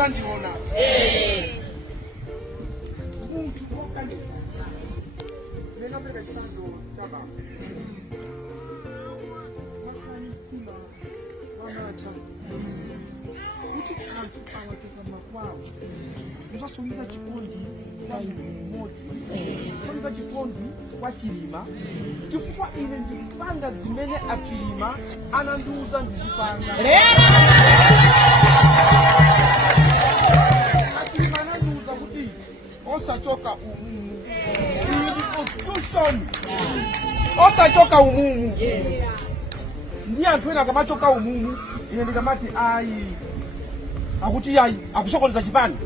muzandiona. Muntu wokanisa. Nena peka chitando kama. Kuti antu awatoka makwao. Uzasongiza chikondi kwa mmoja. Uzasongiza chikondi kwa chilima. Chifukwa ine ndipanga zimene achilima ananduza ndipanga. Achilima ananduza kuti osachoka umumu. Ili constitution. Osachoka umumu. Ndi anthu ena akamachoka umumu, ine ndikamati ayi. Akuti ayi, akusokoneza chipani.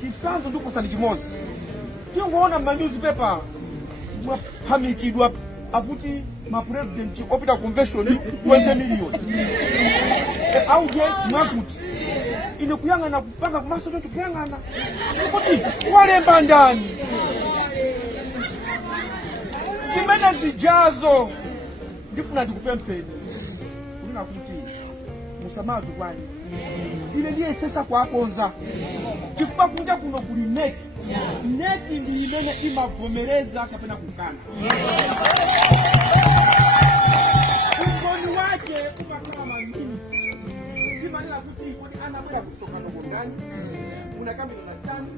Chisanzo ndikusa ndi chimosi. Tingoona ma newspaper mwaphamikidwa akuti ma president opita convention 20 million. Auge mwakuti. Ine kuyangana kupanga kumaso tonto kuyangana. Kuti walemba ndani. Zimene zijazo. Ndifuna ndikupempeni. Kuna kuti musamadu kwani. Ile ndiye sesa kwa akonza. Chikupa kunja kuno kuli neki. Neki ndi imene imavomereza kapena kukana. Ukoni wake upakama maminisi. Kimanila kuti ikoni anabwela kusoka ndogo ndani. Unakambizo na tani.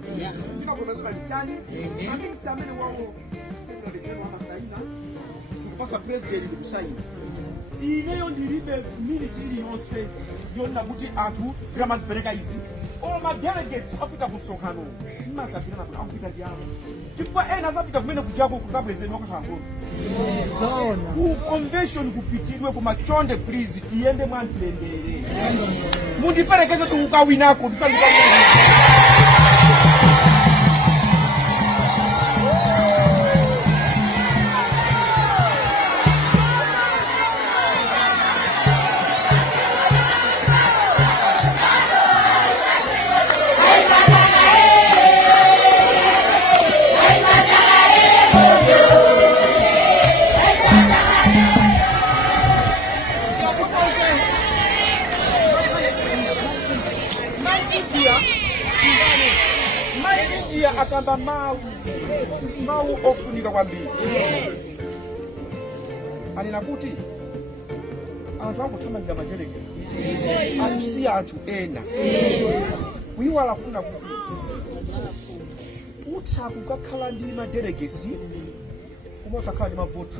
Ndika kumezo na tani. Maminisi amene wao. Ndekeno wama saina. Kupasa president kusaina. Ineyo ndilibe military yonse yonna kuti anthu grama zipereka izi. Ma delegates apita kusonkhano. Imakapita na akupita ndiamo. Chifukwa ena azapita kumene kujako kukapresident wakasangolo. Ku convention kupitirwe kumachonde please tiyende mwantendere. Mundiperekeze tukukawinako ndisanduka. Akamba mau ofunika kwambiri. Anena kuti anthu akuthamangira majereke. Akusiya anthu ena. Kuyiwala kuna kuti utha kukakhala ndi madelegesi kumosakhala ndi mavoti.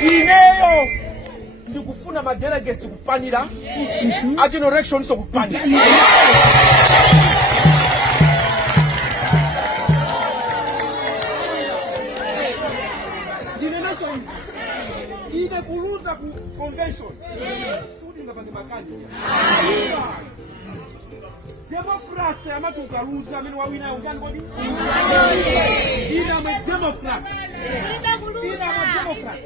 Ineyo ndikufuna madelegesi kupanira a generation so kupanira. Generation ine kuluza ku convention kudi ngapange makani. Democracy amatu ukaluza amene wawina ungani kodi? Ina ma democrat. Ina ma democrat.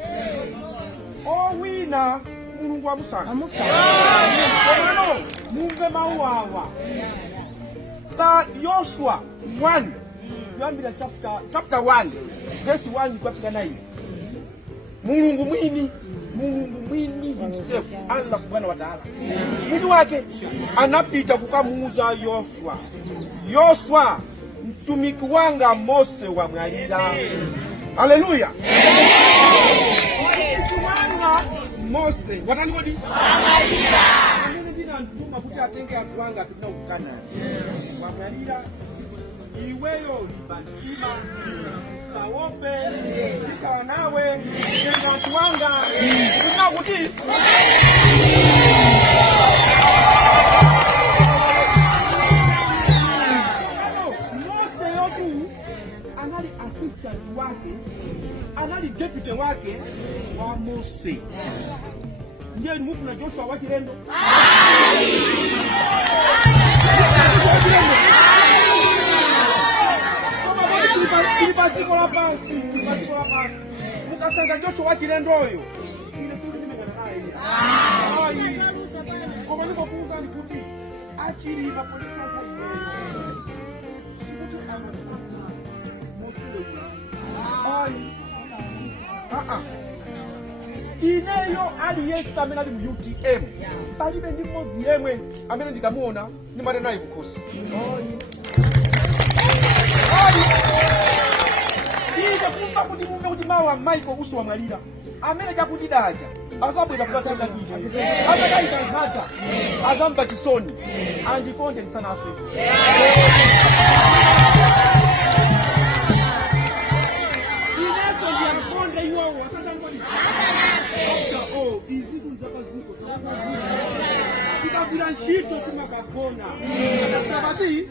Owina mulungu amusanga. Komano mumve mauwawa. Ta Joshua 1. Yambira chapter 1. Verse 1 kwa 9. Mulungu mwini himself Allah subhanahu wa ta'ala. Mungu wake anapita kukamuuza Joshua mtumiki wanga Mose wa mwalira. Haleluya. Mose watani kodi? Mwalira. Mimi ndina ntuma kuti atenge anthu anga apita kukana. Mwalira. Iweyo libantima. Sawope. Sika nawe. Tenga anthu anga. Kuna kuti? Mose yoku anali assistant wake. Anali deputy wake wa Mose. Ndiye mufu na Joshua wakilendo. Kama basi mukasanga Joshua wakilendo oyo. Ile suri nimekana naye. Ayi. Koma niko kuuza nikuti achiri mapolisi akaye. Sikuti amasana Mose. Ayi. ineyo aliyense amene ali mu UTM palibe ndi mmodzi yemwe amene ndikamuona ndimane naye kukhosi. Ine kumva kuti mumve kuti mawu a Michael Usi Wadzudzula amene chakuti daja asabwera kukatanga kuja akadaika nkhaza azamva chisoni andikonde msanafe. Ineso ndiyankonde iwowo asatangoni izi kunzakaziko tikagwira ntchito timakagona sabati.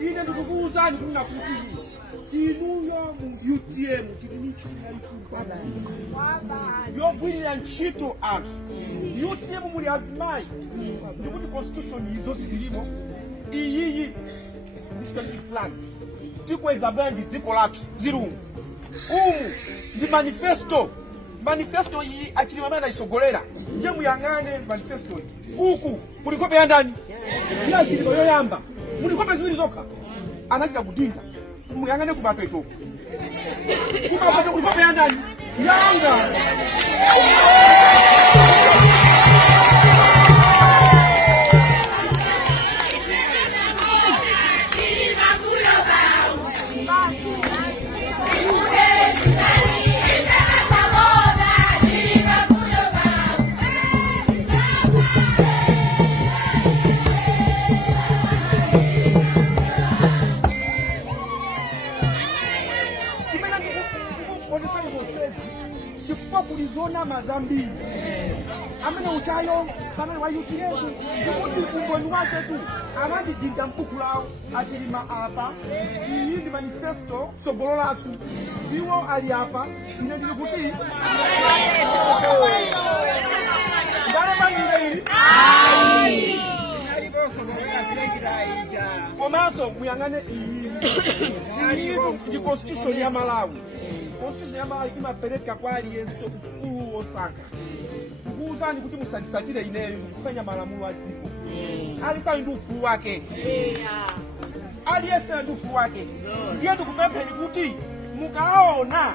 Ine ndikukuwuzani kuna kuti inuyo mu UTM tili ni ntchito yayikulu yogwirira ntchito anthu. UTM muli azimayi ndikuti constitution izo zilimo iyiyi strategic plan tikweza bwanji dziko lathu zirungu umu ndi manifesto iyi achilima amene ayisogolera nje muyang'ane manifesto uku mulikope ya ndani ya achilima yoyamba mulikope ziwiri zokha anachita kudinda muyang'ane kumapeto mulikope ya ndani yanga kulizona mazambiri amene uchayo samene wa UTM ndikuti umboni wake tu anandijinda mpuku lawo achilima apa iyi ndi manifesto sogolo lathu iwo ali apa ine ndili kuti ndalemanire ili komanso muyang'ane iyi ndi constitution ya Malawi. Constitution ya Malawi imapereka kwa aliyense ufulu osankha. Kukuwuzani kuti musandisatire ineyo kufanya malamulo a dziko. Aliyense ndi ufulu wake. Aliyense ndi ufulu wake. Ndiye ndikupempheni kuti mukaona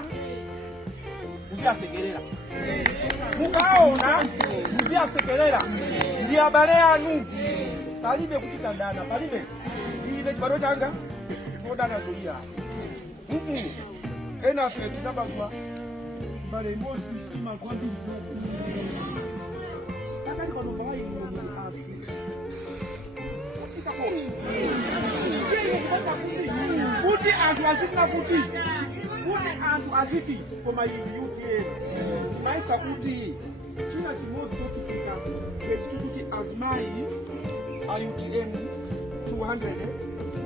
muziyasekerera. Mukaona muziyasekerera. Ndi abale anu. Palibe kuti tandana, palibe. Ine chibado changa fodana zoyira. Ena fe tinabagwa bale mozi sima kwambiri akati kwa nobala hii ni asi kuti antu azitna kuti antu aziti koma UTM maisa kuti china chimozi chochitika kuti azimai a UTM 200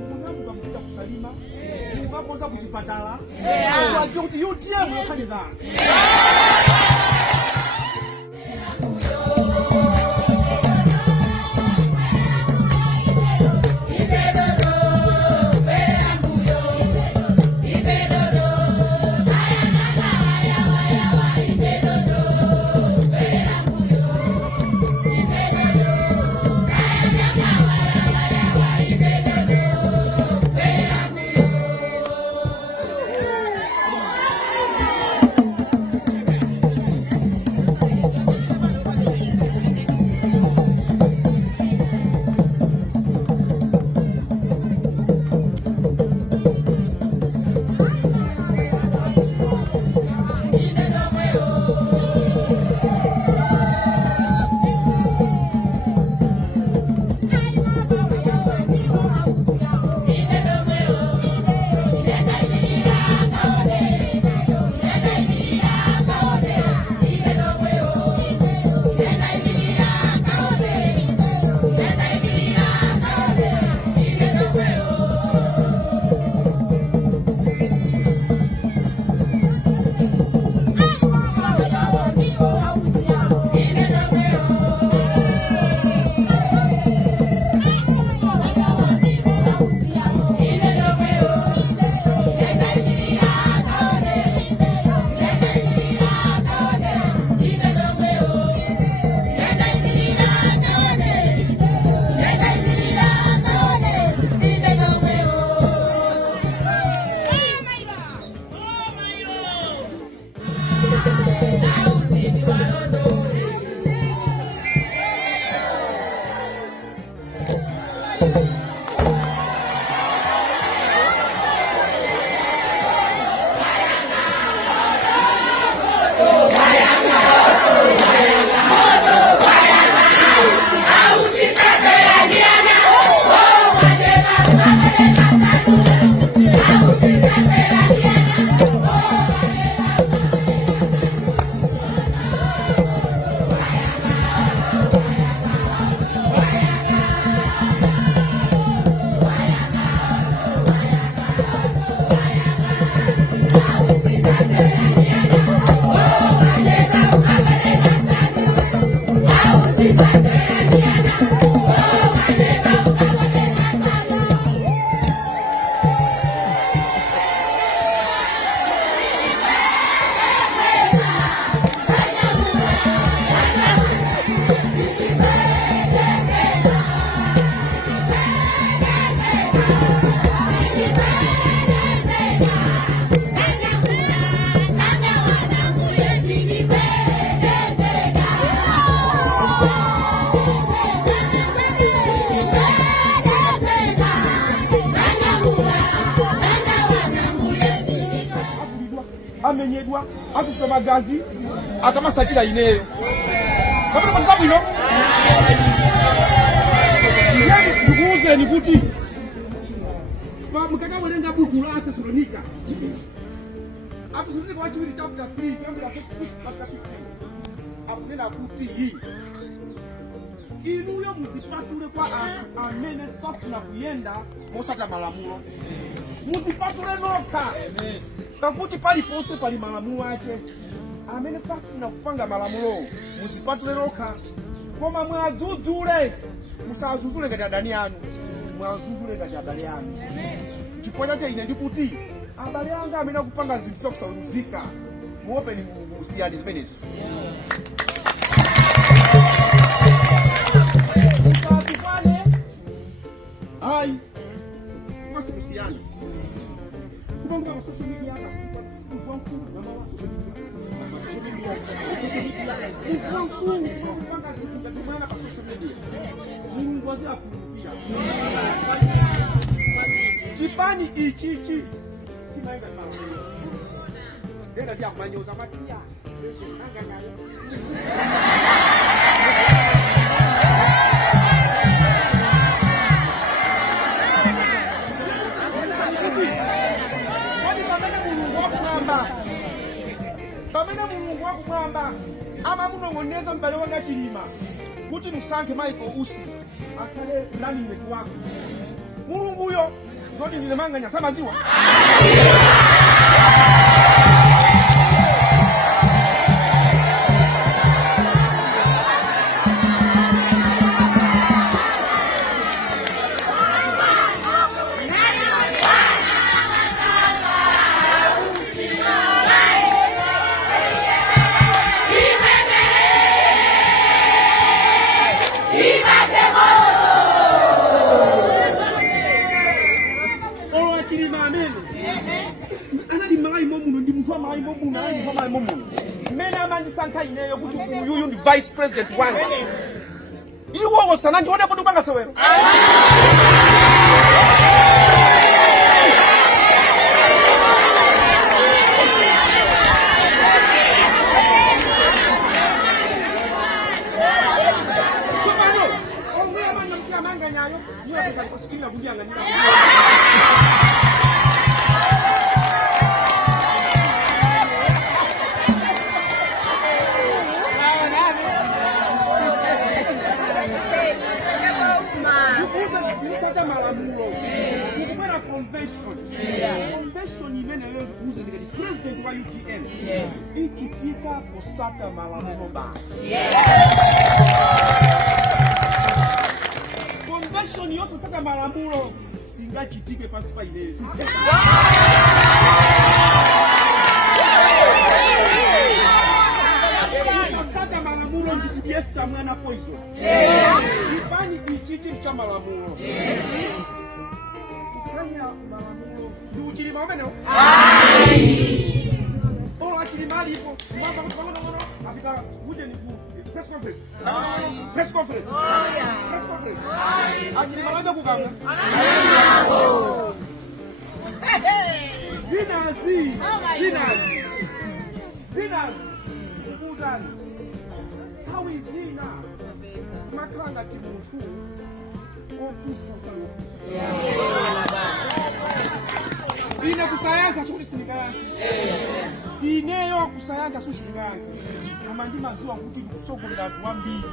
munamuka mpita kusalima mukakonza kuchipatala waje kuti UTM yokhaniza ntchito magazi akamasakira ineyo. Kapena kwa sababu ino ndikuuzeni kuti mukakawerenga buku la Atesalonika wachibiri chapter 3 kuyambira verse 6 mpaka 15 akunena kuti inuyo muzipatule kwa anthu amene safuna kuyenda mosata malamulo. Muzipatule nokha pakuti paliponse pali malamulo ake. Amene safuna kupanga malamulo muzipatule nokha, koma mwadzudzule. Musadzudzule ngati adani anu, mwadzudzule ngati abale anu. Chifukwa chake ine ndikuti abale anga amene akupanga zinthu zokusauzika muopeni Mulungu, musiyani zimenezo. Musatipane hayi kwasi musiyani. Kupanga kwa social media hapa kwa mkuu na mama social media. Mungu wazira kulipia. Chipani ichi kimaenda na wewe. Ndio ndio kumanyoza matia. Pamene Mulungu wakumwamba amamunong'oneza m'bale wanga Chilima kuti musankhe Mai Usi akhale running mate wako. Mulungu uyo zoti ndine manganya samaziwa. You the vice president wangu. You was sana ndione hapo ndupanga sawa. Convention imene wewe kuuza ndike president wa UTM. Yes. Ikifika kusaka malamulo basi. Yes. Convention yose saka malamulo singachitike pasi pa inezi. Saka malamulo ndikudiesa mwana poison. Yes. Ifani ichichi cha malamulo. Yes. Du Chilima wameno? Ai! Ola Chilima lipo. Mwamba kutokono. Apita uje ni press conference. Press conference. Press conference. Ai! Chilima wanja kuganga. Anayo. Zinazi. Zinazi. Zinazi. Uzani. How is Zina? Makranga kimuntu. Ine kusayanga suri siniganga. Ineyo kusayanga suri siniganga. Amandi mazuwa kuti kusogolera anthu ambiri.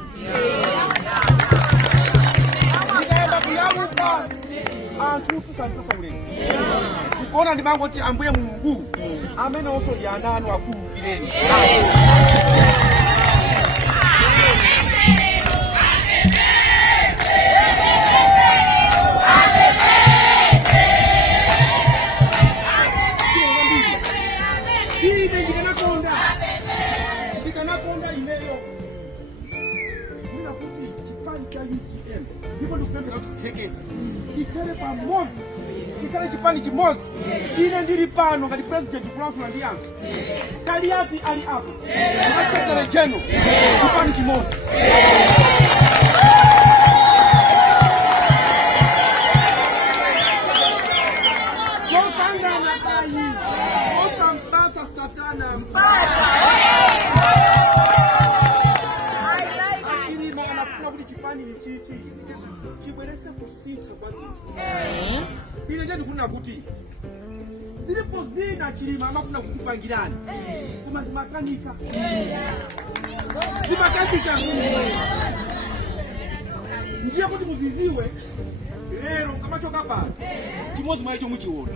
Ndikaenda kuyamuka anthu tusantosa ulemu. Kuona ndimangoti ambuye Mulungu amene onso yananu akulukireni. Ikale pamoja, ikale chipani chimosi. Ine ndili pano ngati president kulankhula ndi anthu. Kaliati ali apo. Sekretary General chipani chimosi. Sokanga na kai. Osampasa Satana. Achilima anafuna kuti chipani chibwerese kusintha kwa zinthu. Ine ndiye ndikunena kuti zilipo zina Achilima amafuna kukupangirani koma zimakanika. Zimakanika. Ndiye kuti muziziwe lero kamachoka pano chimozi mwa icho muchiona.